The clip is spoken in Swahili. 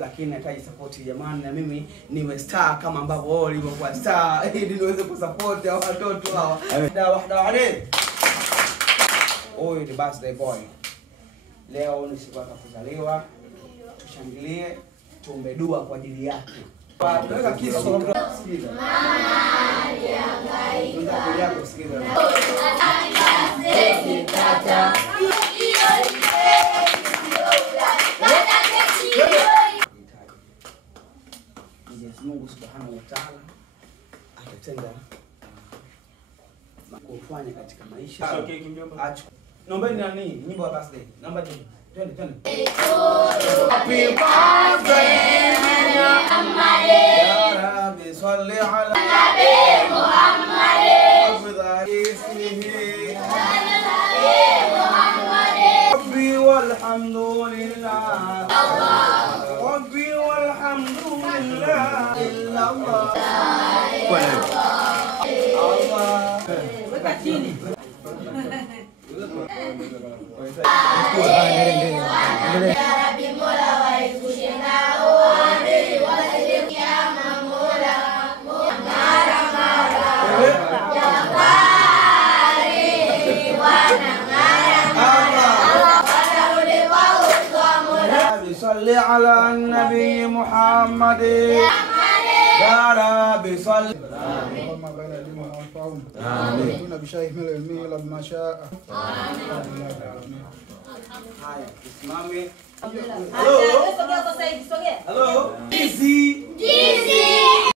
Lakini nahitaji support jamani, na mimi niwe star kama ambavyo wao walivyokuwa star ili niweze kusupport hao watoto hawa. Wahda wale. Huyu ni birthday boy. Leo ni siku yake ya kuzaliwa. Tushangilie, tuombe dua kwa ajili yake. Tunaweka kisu kwa mtu asikize. Mama alihangaika. Kusikiza. Mungu Subhanahu wa Ta'ala atatenda kufanya katika maisha. Naomba ni nani? Nyimbo ya birthday. Naomba twende. Happy birthday Muhammad. Ya Rabbi salli ala Nabi Muhammad. Rabbi walhamdulillah. Rabbi walhamdulillah. Illa Allah. Allah. Weka chini. Ya Rabbi Mola waepushe nao adui wasije kiama Mola mara ya kari wanang'ara wanarudi kwa uso Mola. Salli ala nabi Muhammad. Ya Rabbi salli. اللهم بين علمهم وانفعهم آمين بشيء من علمه لما شاء آمين. Haya, tusimame. Hello. Sogea. Hello. Easy.